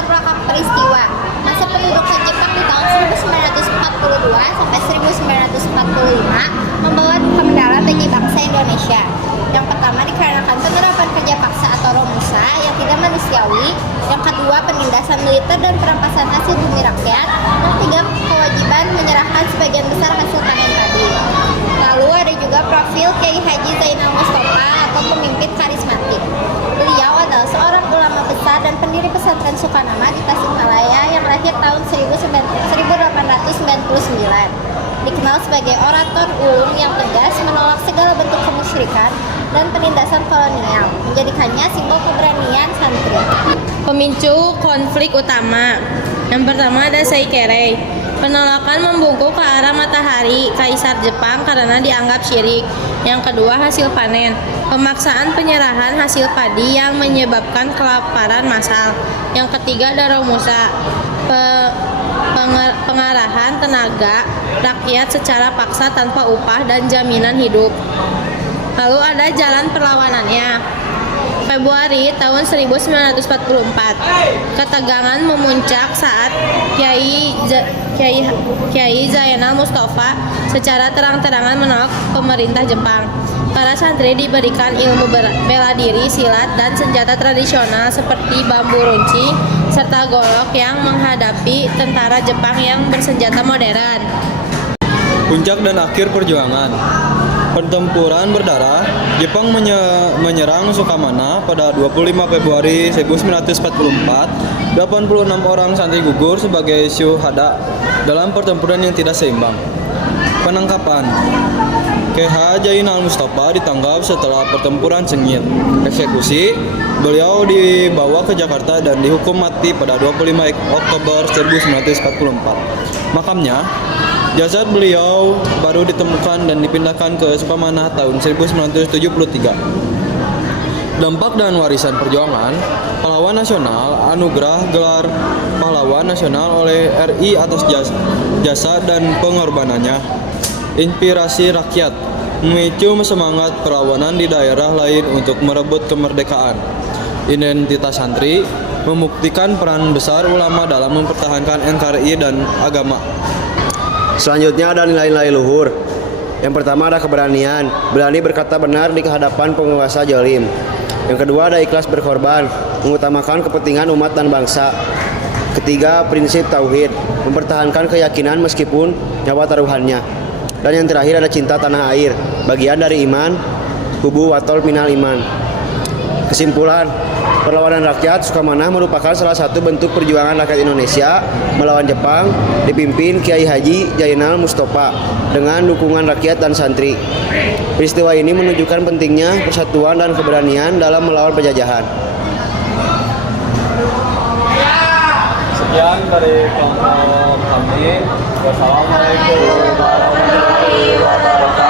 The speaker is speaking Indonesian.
latar belakang peristiwa. Masa pendudukan Jepang di tahun 1942 sampai 1945 membawa duka mendalam bagi bangsa Indonesia. Yang pertama dikarenakan penerapan kerja paksa atau romusa yang tidak manusiawi. Yang kedua penindasan militer dan perampasan hasil bumi rakyat. Yang ketiga kewajiban menyerahkan sebagian besar hasil panen padi. Lalu ada juga profil Kiai Haji Zainal Mustafa atau pemimpin karismatik. Beliau adalah seorang ulama besar dan pendiri pesantren Sukanama di Tasikmalaya yang lahir tahun 1899. Dikenal sebagai orator ulung yang tegas menolak segala bentuk kemusyrikan dan penindasan kolonial, menjadikannya simbol keberanian santri. Pemicu konflik utama. Yang pertama ada Saikere. Penolakan membungkuk ke arah matahari Kaisar Jepang karena dianggap syirik. Yang kedua hasil panen. Pemaksaan penyerahan hasil padi yang menyebabkan kelaparan massal. Yang ketiga ada Romusa. Pengarahan tenaga rakyat secara paksa tanpa upah dan jaminan hidup. Lalu ada jalan perlawanannya. Februari tahun 1944, ketegangan memuncak saat Kiai Zainal Mustafa secara terang-terangan menolak pemerintah Jepang. Para santri diberikan ilmu bela diri, silat, dan senjata tradisional seperti bambu runcing serta golok yang menghadapi tentara Jepang yang bersenjata modern. Puncak dan akhir perjuangan. Pertempuran berdarah, Jepang menyerang Sukamana pada 25 Februari 1944. 86 orang santri gugur sebagai syuhada dalam pertempuran yang tidak seimbang. Penangkapan. K.H. Zainal Mustafa ditangkap setelah pertempuran sengit. Eksekusi, beliau dibawa ke Jakarta dan dihukum mati pada 25 Oktober 1944. Makamnya, jasad beliau baru ditemukan dan dipindahkan ke Sukamana tahun 1973. Dampak dan warisan perjuangan. Pahlawan nasional, anugerah gelar pahlawan nasional oleh RI atas jasa dan pengorbanannya. Inspirasi rakyat, memicu semangat perlawanan di daerah lain untuk merebut kemerdekaan. Identitas santri, membuktikan peran besar ulama dalam mempertahankan NKRI dan agama. Selanjutnya ada nilai-nilai luhur. Yang pertama ada keberanian, berani berkata benar di hadapan penguasa zalim. Yang kedua ada ikhlas berkorban, mengutamakan kepentingan umat dan bangsa. Ketiga, prinsip tauhid, mempertahankan keyakinan meskipun nyawa taruhannya. Dan yang terakhir ada cinta tanah air, bagian dari iman, hubu watol minal iman. Kesimpulan, perlawanan rakyat Sukamana merupakan salah satu bentuk perjuangan rakyat Indonesia melawan Jepang dipimpin Kiai Haji Zainal Mustafa dengan dukungan rakyat dan santri. Peristiwa ini menunjukkan pentingnya persatuan dan keberanian dalam melawan penjajahan. Sekian dari kelompok kami. Wassalamualaikum warahmatullahi wabarakatuh.